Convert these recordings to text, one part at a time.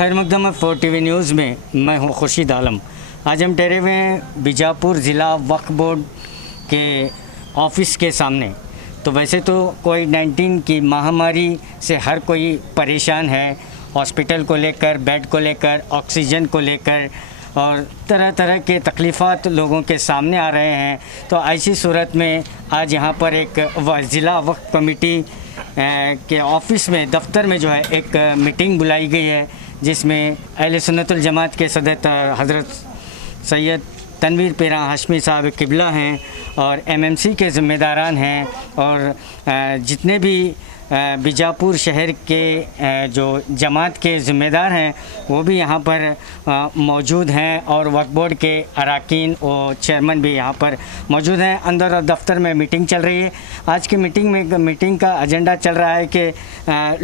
खैर मकदम of TV news में मैं हूँ खुर्शीद आलम। आज हम ठहरे हुए हैं बीजापुर ज़िला वक्फ बोर्ड के ऑफिस के सामने। तो वैसे तो कोविड-19 की महामारी से हर कोई परेशान है, हॉस्पिटल को लेकर, बेड को लेकर, ऑक्सीजन को लेकर और तरह तरह के तकलीफ़ात लोगों के सामने आ रहे हैं। तो ऐसी सूरत में आज यहाँ पर एक ज़िला वक्फ कमेटी के ऑफ़िस में, दफ्तर में जो है एक मीटिंग बुलाई गई है, जिसमें अहले सुन्नतुल जमात के सदर हज़रत सैयद तनवीर पीरा हाशमी साहब किबला हैं और एमएमसी के ज़िम्मेदारान हैं और जितने भी बीजापुर शहर के जो जमात के ज़िम्मेदार हैं वो भी यहाँ पर मौजूद हैं और वक्फ बोर्ड के अरकान और चेयरमैन भी यहाँ पर मौजूद हैं। अंदर दफ्तर में मीटिंग चल रही है। आज की मीटिंग का एजेंडा चल रहा है कि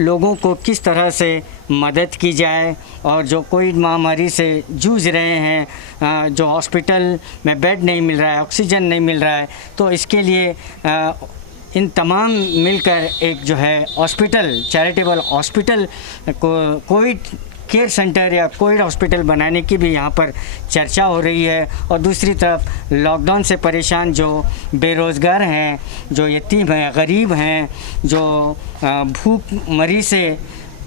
लोगों को किस तरह से मदद की जाए और जो कोविड महामारी से जूझ रहे हैं, जो हॉस्पिटल में बेड नहीं मिल रहा है, ऑक्सीजन नहीं मिल रहा है, तो इसके लिए इन तमाम मिलकर एक जो है हॉस्पिटल, चैरिटेबल हॉस्पिटल को कोविड केयर सेंटर या कोविड हॉस्पिटल बनाने की भी यहाँ पर चर्चा हो रही है। और दूसरी तरफ लॉकडाउन से परेशान जो बेरोज़गार हैं, जो यतीम हैं, गरीब हैं, जो भूखमरी से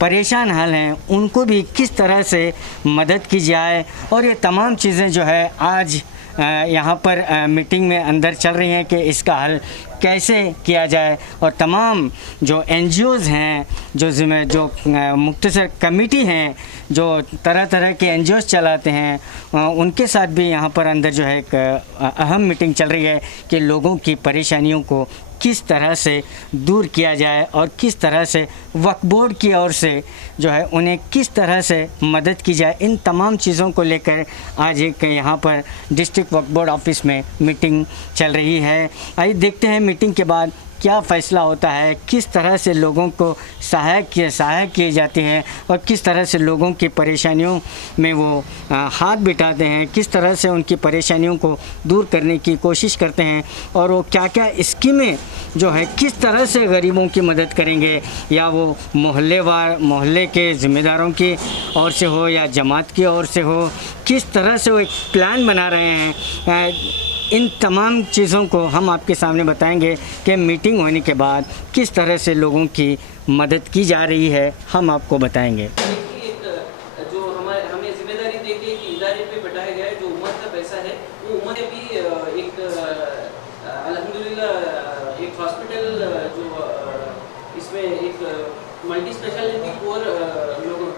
परेशान हाल हैं, उनको भी किस तरह से मदद की जाए। और ये तमाम चीज़ें जो है आज यहाँ पर मीटिंग में अंदर चल रही हैं कि इसका हल कैसे किया जाए। और तमाम जो एनजीओज़ हैं, जो मुख्तसर कमेटी हैं, जो तरह तरह के एनजीओज़ चलाते हैं, उनके साथ भी यहाँ पर अंदर जो है एक अहम मीटिंग चल रही है कि लोगों की परेशानियों को किस तरह से दूर किया जाए और किस तरह से वक्फ बोर्ड की ओर से जो है उन्हें किस तरह से मदद की जाए। इन तमाम चीज़ों को लेकर आज एक यहाँ पर डिस्ट्रिक्ट वक्फ बोर्ड ऑफिस में मीटिंग चल रही है। आइए देखते हैं मीटिंग के बाद क्या फ़ैसला होता है, किस तरह से लोगों को सहायक किए जाते हैं और किस तरह से लोगों की परेशानियों में वो हाथ बिठाते हैं, किस तरह से उनकी परेशानियों को दूर करने की कोशिश करते हैं और वो क्या क्या स्कीमें जो है किस तरह से गरीबों की मदद करेंगे, या वो मोहल्ले के ज़िम्मेदारों की ओर से हो या जमात की ओर से हो, किस तरह से वो एक प्लान बना रहे हैं। इन तमाम चीज़ों को हम आपके सामने बताएंगे कि मीटिंग होने के बाद किस तरह से लोगों की मदद की जा रही है, हम आपको बताएंगे। जो हमें जिम्मेदारी दी गई कि इदारे पे बैठाया गया है, जो उम्मत का पैसा है, वो उम्मत भी एक अल्हम्दुलिल्लाह एक हॉस्पिटल जो इसमें एक मल्टी स्पेशलिटी और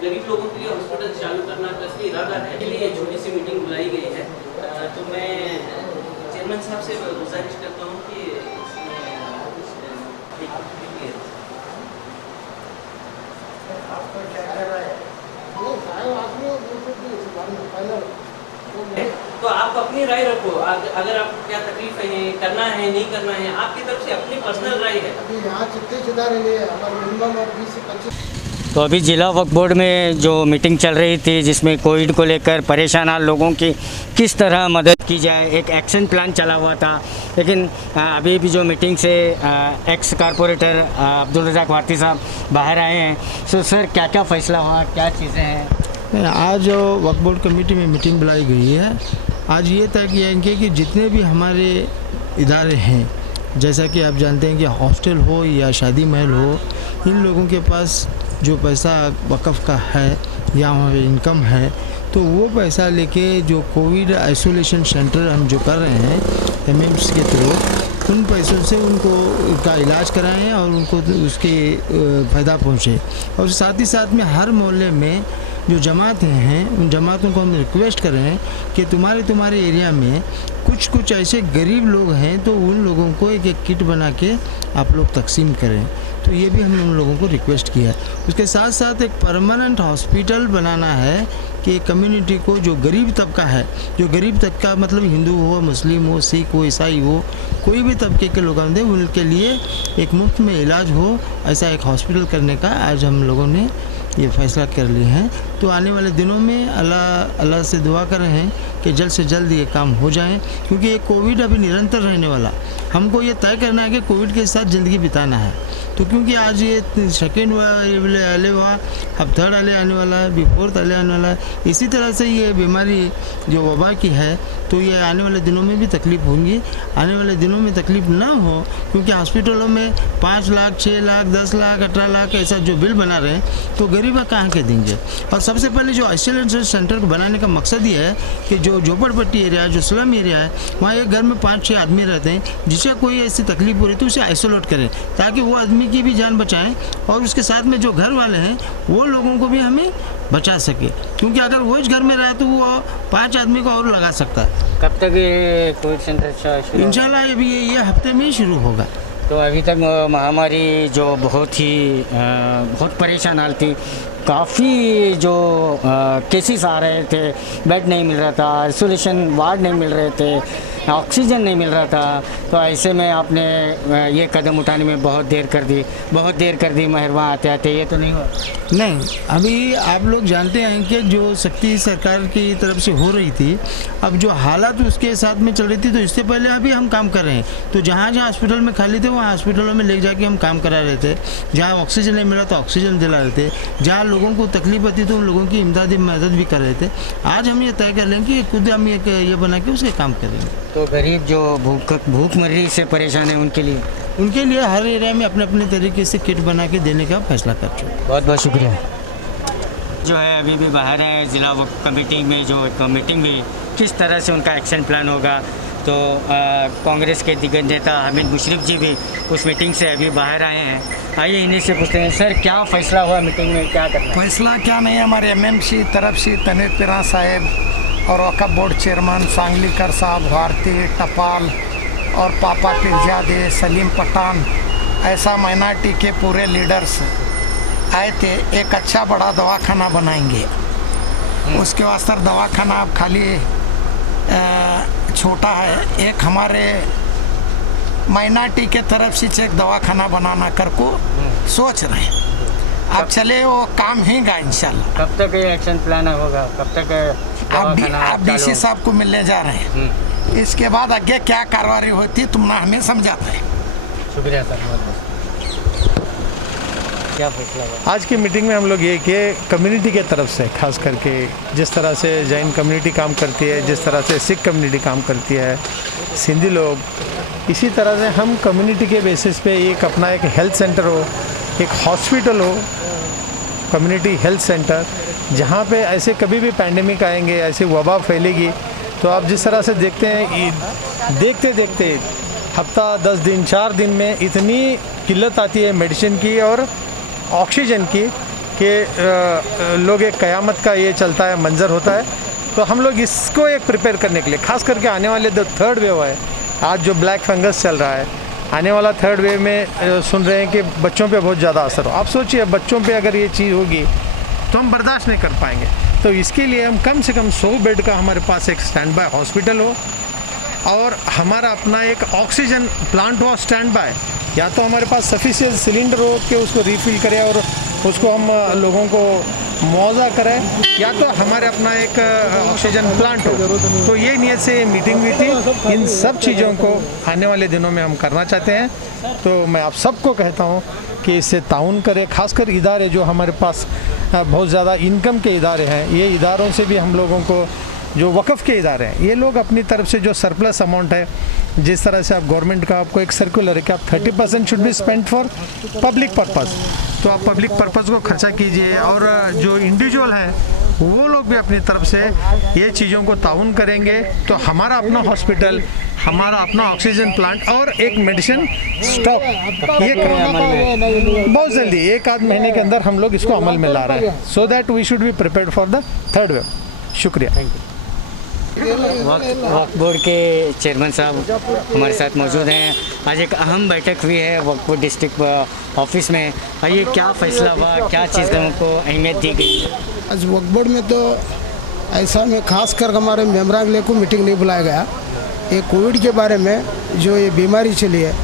गरीब लोगों के लिए हॉस्पिटल चालू करना का इसलिए इरादा है। इसके लिए छोटी सी मीटिंग बुलाई गई है। तो मैं चेयरमैन साहब से गुजारिश करता हूँ कि तो आप अपनी राय रखो। अगर आप क्या तकलीफ है, करना है, नहीं करना है, आपकी तरफ से अपनी पर्सनल राय है। अभी यहाँ जितने सुधार है हमारे मिनिमम 20 से 25। तो अभी ज़िला वक्फ बोर्ड में जो मीटिंग चल रही थी, जिसमें कोविड को लेकर परेशान लोगों की किस तरह मदद की जाए, एक एक्शन प्लान चला हुआ था। लेकिन अभी भी जो मीटिंग से एक्स कारपोरेटर अब्दुल रज़ाक वारती साहब बाहर आए हैं, तो सर क्या क्या फ़ैसला हुआ, क्या चीज़ें हैं? आज वक्फ बोर्ड कमेटी में मीटिंग बुलाई गई है। आज ये तय किया गया कि जितने भी हमारे इदारे हैं, जैसा कि आप जानते हैं कि हॉस्टल हो या शादी महल हो, इन लोगों के पास जो पैसा वक़्फ़ का है या वहाँ इनकम है, तो वो पैसा लेके जो कोविड आइसोलेशन सेंटर हम जो कर रहे हैं एमएम्स के थ्रू, उन पैसों से उनको का इलाज कराएं और उनको उसके फ़ायदा पहुँचे। और साथ ही साथ में हर मोहल्ले में जो जमातें हैं, उन जमातों को हम रिक्वेस्ट कर रहे हैं कि तुम्हारे एरिया में कुछ ऐसे गरीब लोग हैं, तो उन लोगों को एक किट बना के आप लोग तकसीम करें। तो ये भी हमने उन लोगों को रिक्वेस्ट किया है। उसके साथ साथ एक परमानेंट हॉस्पिटल बनाना है कि कम्युनिटी को, जो गरीब तबका है, जो गरीब तबका मतलब हिंदू हो, मुस्लिम हो, सिख हो, ईसाई हो, कोई भी तबके के लोग हैं, उनके लिए एक मुफ्त में इलाज हो, ऐसा एक हॉस्पिटल करने का आज हम लोगों ने ये फैसला कर लिए हैं तो आने वाले दिनों में अल्लाह से दुआ कर रहे हैं कि जल्द से जल्द ये काम हो जाए, क्योंकि ये कोविड अभी निरंतर रहने वाला। हमको ये तय करना है कि कोविड के साथ ज़िंदगी बिताना है। तो क्योंकि आज ये सेकेंड वाले हुआ, अब थर्ड वाले आने वाला है, भी फोर्थ वाले आने वाला है, इसी तरह से ये बीमारी जो वबा की है, तो ये आने वाले दिनों में भी तकलीफ़ होंगी। आने वाले दिनों में तकलीफ़ ना हो, क्योंकि हॉस्पिटलों में 5 लाख, 6 लाख, 10 लाख, 18 लाख ऐसा जो बिल बना रहे हैं, तो गरीब कहाँ के देंगे। और सबसे पहले जो आइसोलेशन सेंटर को बनाने का मकसद ये है कि जो झोपड़पट्टी एरिया है, जो स्लम एरिया है, वहाँ एक घर में 5-6 आदमी रहते हैं, जिससे कोई ऐसी तकलीफ हो रही तो उसे आइसोलेट करें, ताकि वो आदमी की भी जान बचाएं और उसके साथ में जो घर वाले हैं वो लोगों को भी हमें बचा सके। क्योंकि अगर वो इस घर में रहे तो वो 5 आदमी को और लगा सकता है। कब तक ये कोविड सेंटर इंशाल्लाह ये हफ्ते में ही शुरू होगा। तो अभी तक महामारी जो बहुत परेशान हाल थी, काफ़ी जो केसेस आ रहे थे, बेड नहीं मिल रहा था, आइसोलेशन वार्ड नहीं मिल रहे थे, ऑक्सीजन नहीं मिल रहा था। तो ऐसे में आपने ये कदम उठाने में बहुत देर कर दी महर वहाँ आते आते, ये तो नहीं हुआ? नहीं, अभी आप लोग जानते हैं कि जो सख्ती सरकार की तरफ से हो रही थी, अब जो हालात उसके साथ में चल रही थी, तो इससे पहले अभी हम काम कर रहे हैं। तो जहाँ हॉस्पिटल में खाली थे वहाँ हॉस्पिटलों में ले जाके हम काम करा रहे थे। जहाँ ऑक्सीजन नहीं मिला तो ऑक्सीजन दिला रहे थे। जहाँ लोगों को तकलीफ होती तो उन लोगों की इमदादी मदद भी कर रहे थे। आज हम ये तय कर लेंगे कि खुद हम ये बना के उसके काम करेंगे। तो गरीब जो भूखमरी से परेशान है उनके लिए हर एरिया में अपने अपने तरीके से किट बना के देने का फैसला कर चुके हैं। बहुत बहुत शुक्रिया। जो है अभी भी बाहर है, जिला कमेटी में जो एक मीटिंग हुई, किस तरह से उनका एक्शन प्लान होगा। तो कांग्रेस के दिग्गज नेता हामिद मुशर्रफ जी भी उस मीटिंग से अभी बाहर आए हैं। आइए इन्हीं से पूछते हैं, सर क्या फैसला हुआ मीटिंग में, क्या करना? फैसला क्या नहीं, हमारे एमएमसी तरफ से तनवीर पीरा साहब और वक्फ बोर्ड चेयरमैन सांगलीकर साहब, भारती टपाल और पापा पीरजादे, सलीम पठान, ऐसा माइनॉरिटी के पूरे लीडर्स आए थे। एक अच्छा बड़ा दवाखाना बनाएंगे, उसके वास्ते दवाखाना अब खाली छोटा है। एक हमारे माइनॉरिटी के तरफ से एक दवाखाना बनाना कर को सोच रहे हैं। अब चले वो काम हीगा इंशाल्लाह। कब तक ये एक्शन प्लान होगा, कब तक? आप डीसी साहब को मिलने जा रहे हैं। इसके बाद आगे क्या कार्रवाई होती तुम ना हमें समझाते हैं। शुक्रिया सर। क्या फैसला हुआ आज की मीटिंग में? हम लोग ये कि कम्युनिटी के तरफ से, खास करके जिस तरह से जैन कम्युनिटी काम करती है, जिस तरह से सिख कम्युनिटी काम करती है, सिंधी लोग, इसी तरह से हम कम्युनिटी के बेसिस पे एक अपना एक हेल्थ सेंटर हो, एक हॉस्पिटल हो, कम्युनिटी हेल्थ सेंटर, जहाँ पे ऐसे कभी भी पैंडेमिक आएंगे, ऐसे वबा फैलेगी, तो आप जिस तरह से देखते हैं, देखते देखते हफ्ता 10 दिन 4 दिन में इतनी किल्लत आती है मेडिसिन की और ऑक्सीजन की कि लोग एक क़यामत का ये चलता है, मंजर होता है। तो हम लोग इसको एक प्रिपेयर करने के लिए, खास करके आने वाले जो थर्ड वेव है, आज जो ब्लैक फंगस चल रहा है, आने वाला थर्ड वेव में सुन रहे हैं कि बच्चों पे बहुत ज़्यादा असर हो। आप सोचिए, बच्चों पे अगर ये चीज़ होगी तो हम बर्दाश्त नहीं कर पाएंगे। तो इसके लिए हम कम से कम 100 बेड का हमारे पास एक स्टैंड बाय हॉस्पिटल हो और हमारा अपना एक ऑक्सीजन प्लांट हो स्टैंड बाय। या तो हमारे पास सफिशिएंट सिलेंडर हो कि उसको रिफ़िल करें और उसको हम लोगों को मुआवजा करें, या तो हमारे अपना एक ऑक्सीजन प्लांट हो। तो ये नियत से मीटिंग हुई थी। इन सब चीज़ों को आने वाले दिनों में हम करना चाहते हैं। तो मैं आप सबको कहता हूँ कि इससे ताउन करें, खासकर इदारे जो हमारे पास बहुत ज़्यादा इनकम के इदारे हैं, ये इदारों से भी हम लोगों को, जो वक़फ़ के इदारे हैं, ये लोग अपनी तरफ से जो सरप्लस अमाउंट है, जिस तरह से आप गवर्नमेंट का आपको एक सर्कुलर है कि आप 30% should be spend for public purpose, तो आप पब्लिक पर्पस को खर्चा कीजिए। और जो इंडिविजुअल हैं वो लोग भी अपनी तरफ से ये चीज़ों को ताउन करेंगे, तो हमारा अपना हॉस्पिटल, हमारा अपना ऑक्सीजन प्लांट और एक मेडिसिन स्टॉक, ये बहुत जल्दी 1-8 महीने के अंदर हम लोग इसको अमल में ला रहे हैं, so that we should be prepared for the third wave. शुक्रिया। वक्फ बोर्ड के चेयरमैन साहब हमारे साथ मौजूद हैं। आज एक अहम बैठक हुई है वक्फ बोर्ड डिस्ट्रिक्ट ऑफिस में। ये क्या फैसला हुआ, क्या चीज़ों को अहमियत दी गई? आज वक्फ बोर्ड में तो ऐसा में खास कर हमारे मेम्बरान के लिए को मीटिंग नहीं बुलाया गया। ये कोविड के बारे में जो ये बीमारी चली है,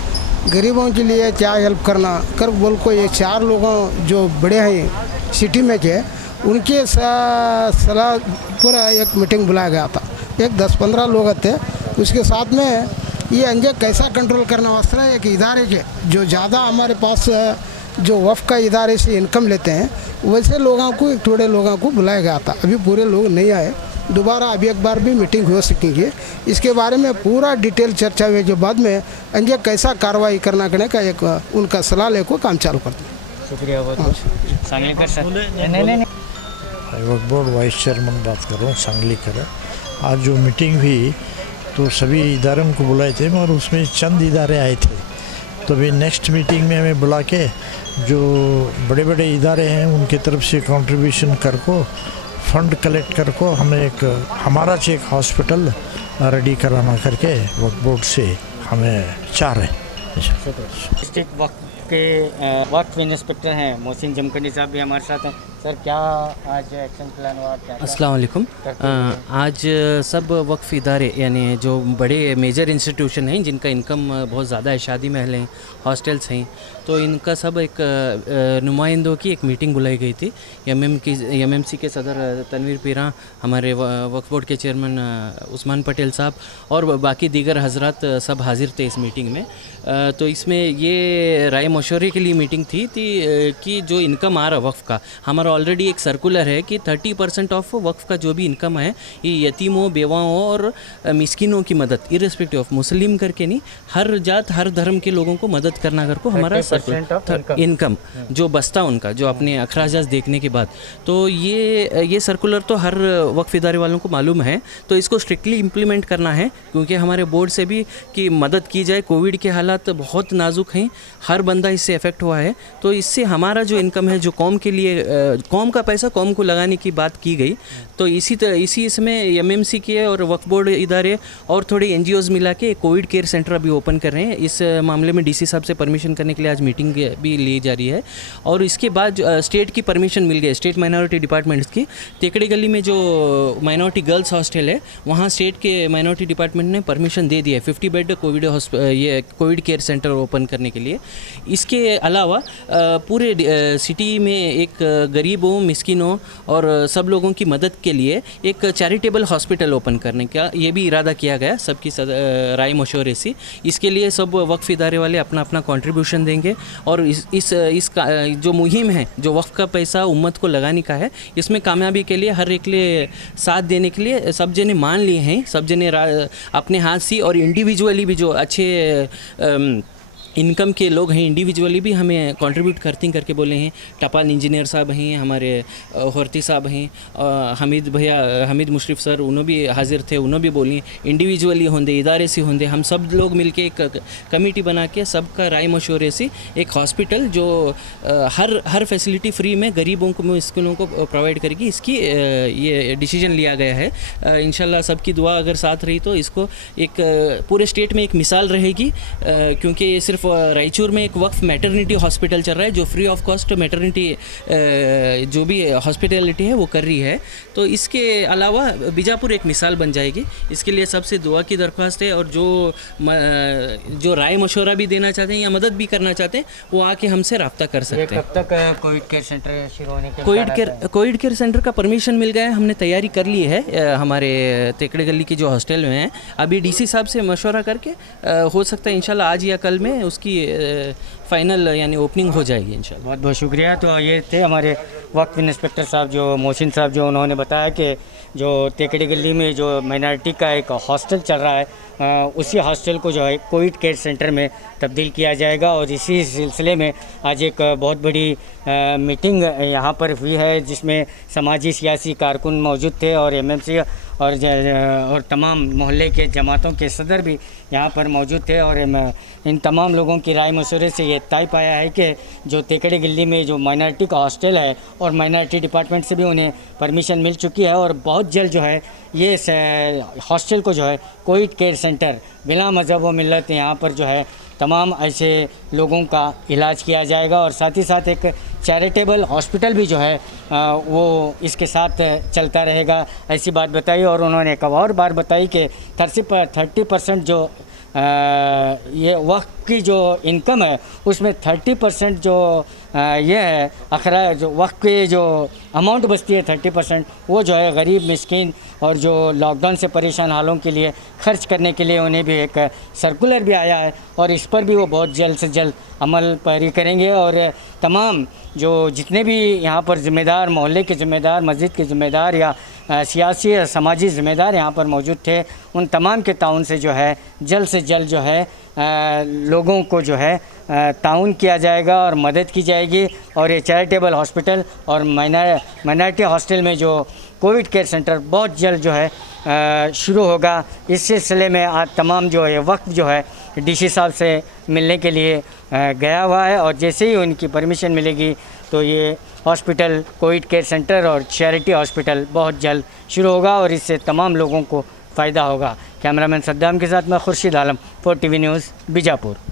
गरीबों के लिए क्या हेल्प करना कर बोल को, ये 4 लोगों जो बड़े हैं सिटी में के, उनके सलाह पूरा एक मीटिंग बुलाया गया था। एक 10-15 लोग थे। उसके साथ में ये अंजे कैसा कंट्रोल करना वास्ते है कि इदारे के जो ज़्यादा हमारे पास जो वफ़ का इदारे से इनकम लेते हैं वैसे लोगों को, थोड़े लोगों को बुलाया गया था। अभी पूरे लोग नहीं आए। दोबारा अभी एक बार भी मीटिंग हो सकेंगे। इसके बारे में पूरा डिटेल चर्चा हुई जो बाद में अंजे कैसा कार्रवाई करना का एक उनका सलाह लेकर काम चालू करते हैं। शुक्रिया बहुत सांगलीकर सर। नहीं वक्फ बोर्ड वाइस चेयरमैन बात कर रहा हूँ, सांगलीकर। आज जो मीटिंग हुई तो सभी इदारों को बुलाए थे और उसमें चंद इदारे आए थे। तो अभी नेक्स्ट मीटिंग में हमें बुला के जो बड़े बड़े इदारे हैं उनके तरफ से कंट्रीब्यूशन कर को फंड कलेक्ट कर को हमें एक हमारा एक हॉस्पिटल रेडी कराना करके वक्फ बोर्ड से हमें चाह रहे हैं। डिस्ट्रिक्ट वक्फ के वक्फ इंस्पेक्टर हैं मोहसिन जमखंडी साहब भी हमारे साथ हैं। सर क्या आज एक्शन प्लान हुआ? अस्सलाम वालेकुम। आज सब वक्फ इदारे यानी जो बड़े मेजर इंस्टीट्यूशन हैं जिनका इनकम बहुत ज़्यादा है, शादी महल हैं, हॉस्टल्स हैं, तो इनका सब एक नुमाइंदों की एक मीटिंग बुलाई गई थी। एमएमसी के सदर तनवीर पीरा, हमारे वक्फ बोर्ड के चेयरमैन उस्मान पटेल साहब और बाकी दीगर हजरात सब हाजिर थे इस मीटिंग में। तो इसमें ये राय मशवरे के लिए मीटिंग थी कि जो इनकम आ रहा वक्फ का, हमारा ऑलरेडी एक सर्कुलर है कि 30% ऑफ वक्फ का जो भी इनकम है ये यतीमों, बेवाओं और मिस्किनों की मदद, इर्रेस्पेक्टिव ऑफ मुस्लिम करके नहीं, हर जात हर धर्म के लोगों को मदद करना करको हमारा सर्कुलर इनकम जो बस्ता उनका जो अपने अखराजात देखने के बाद। तो ये सर्कुलर तो हर वक्फ इदारे वालों को मालूम है, तो इसको स्ट्रिक्टली इम्प्लीमेंट करना है क्योंकि हमारे बोर्ड से भी कि मदद की जाए। कोविड के हालात बहुत नाजुक हैं, हर बंदा इससे इफ़ेक्ट हुआ है, तो इससे हमारा जो इनकम है जो कौम के लिए, कौम का पैसा कौम को लगाने की बात की गई। तो इसी इसमें एमएमसी के और वक्फ बोर्ड इदारे और थोड़े एनजीओज़ मिला के कोविड केयर सेंटर अभी ओपन कर रहे हैं। इस मामले में डीसी साहब से परमिशन करने के लिए आज मीटिंग भी ली जा रही है और इसके बाद स्टेट की परमिशन मिल गई, स्टेट माइनॉरिटी डिपार्टमेंट्स की। तेकड़ी गली में जो माइनॉरिटी गर्ल्स हॉस्टल है वहाँ स्टेट के माइनॉरिटी डिपार्टमेंट ने परमिशन दे दिया है 50 bed Covid care centre open करने के लिए। इसके अलावा पूरे सिटी में एक गरीबों, मिस्किनों और सब लोगों की मदद के लिए एक चैरिटेबल हॉस्पिटल ओपन करने का ये भी इरादा किया गया सबकी राय मशवरे से। इसके लिए सब वक्फ इदारे वाले अपना अपना कंट्रीब्यूशन देंगे और इस जो मुहिम है जो वक्फ का पैसा उम्मत को लगाने का है, इसमें कामयाबी के लिए हर एक लिए साथ देने के लिए सब जने मान लिए हैं, सब जने अपने हाथ से और इंडिविजुअली भी जो अच्छे इनकम के लोग हैं इंडिविजुअली भी हमें कंट्रीब्यूट करके बोले हैं। टपाल इंजीनियर साहब हैं, हमारे होरती साहब हैं, हमीद मुशरफ सर उन्होंने भी हाजिर थे, उन्होंने भी बोली इंडिविजुअली होंगे, इदारे से होंगे, हम सब लोग मिलके एक कमेटी बना के सबका राय मशवरे से एक हॉस्पिटल जो हर फैसिलिटी फ्री में गरीबों को, मिस्किनों को प्रोवाइड करेगी, इसकी ये डिसीजन लिया गया है। इंशाल्लाह सबकी दुआ अगर साथ रही तो इसको एक पूरे स्टेट में एक मिसाल रहेगी क्योंकि सिर्फ रायचूर में एक वक्फ मैटरनिटी हॉस्पिटल चल रहा है जो फ्री ऑफ कॉस्ट मैटरनिटी जो भी हॉस्पिटलिटी है वो कर रही है। तो इसके अलावा बीजापुर एक मिसाल बन जाएगी। इसके लिए सबसे दुआ की दरख्वास्त है और जो राय मशवरा भी देना चाहते हैं या मदद भी करना चाहते हैं वो आके हमसे रब्ता कर सकते हैं। कब तक कोविड केयर सेंटर शुरू होने के? कोविड केयर सेंटर का परमिशन मिल गया है, हमने तैयारी कर ली है। हमारे तेकड़े गली की जो हॉस्टल में हैं अभी डीसी साहब से मशवरा करके हो सकता है इंशाल्लाह आज या कल में उसकी फाइनल यानी ओपनिंग हो जाएगी इंशाल्लाह। बहुत बहुत शुक्रिया। तो ये थे हमारे वक्फ इंस्पेक्टर साहब जो मोहसिन साहब, जो उन्होंने बताया कि जो तेकड़ी गली में जो माइनॉरिटी का एक हॉस्टल चल रहा है उसी हॉस्टल को जो है कोविड केयर सेंटर में तब्दील किया जाएगा और इसी सिलसिले में आज एक बहुत बड़ी मीटिंग यहाँ पर हुई है जिसमें समाजी सियासी कारकुन मौजूद थे और एमएमसी और तमाम मोहल्ले के जमातों के सदर भी यहाँ पर मौजूद थे और इन तमाम लोगों की राय मशवरे से ये तय पाया है कि जो तेकड़ी गली में जो माइनॉरिटी का हॉस्टल है और माइनॉरिटी डिपार्टमेंट से भी उन्हें परमिशन मिल चुकी है और बहुत जल्द जो है ये हॉस्टल को जो है कोविड केयर सेंटर बिला मज़हब व मिल्लत यहाँ पर जो है तमाम ऐसे लोगों का इलाज किया जाएगा और साथ ही साथ एक चैरिटेबल हॉस्पिटल भी जो है वो इसके साथ चलता रहेगा, ऐसी बात बताई। और उन्होंने एक और बार बताई कि 30% जो ये वक्त की जो इनकम है उसमें 30% जो ये है अखरा जो वक्त के जो अमाउंट बचती है 30% वो जो है गरीब मिस्किन और जो लॉकडाउन से परेशान हालों के लिए खर्च करने के लिए उन्हें भी एक सर्कुलर भी आया है और इस पर भी वो बहुत जल्द से जल्द अमल पैरी करेंगे। और तमाम जो जितने भी यहाँ पर ज़िम्मेदार, मोहल्ले के ज़िम्मेदार, मस्जिद के ज़िम्मेदार या सियासी या समाजी ज़िम्मेदार यहाँ पर मौजूद थे, उन तमाम के ताउन से जो है जल्द से जल्द जो है लोगों को जो है ताउन किया जाएगा और मदद की जाएगी। और ये चैरिटेबल हॉस्पिटल और माइनॉरिटी हॉस्टल में जो कोविड केयर सेंटर बहुत जल्द जो है शुरू होगा। इस सिलसिले में आज तमाम जो है वक्त जो है डीसी साहब से मिलने के लिए गया हुआ है और जैसे ही उनकी परमिशन मिलेगी तो ये हॉस्पिटल, कोविड केयर सेंटर और चैरिटी हॉस्पिटल बहुत जल्द शुरू होगा और इससे तमाम लोगों को फ़ायदा होगा। कैमरामैन सद्दाम के साथ मैं खुर्शीद आलम, 4 TV न्यूज़, बीजापुर।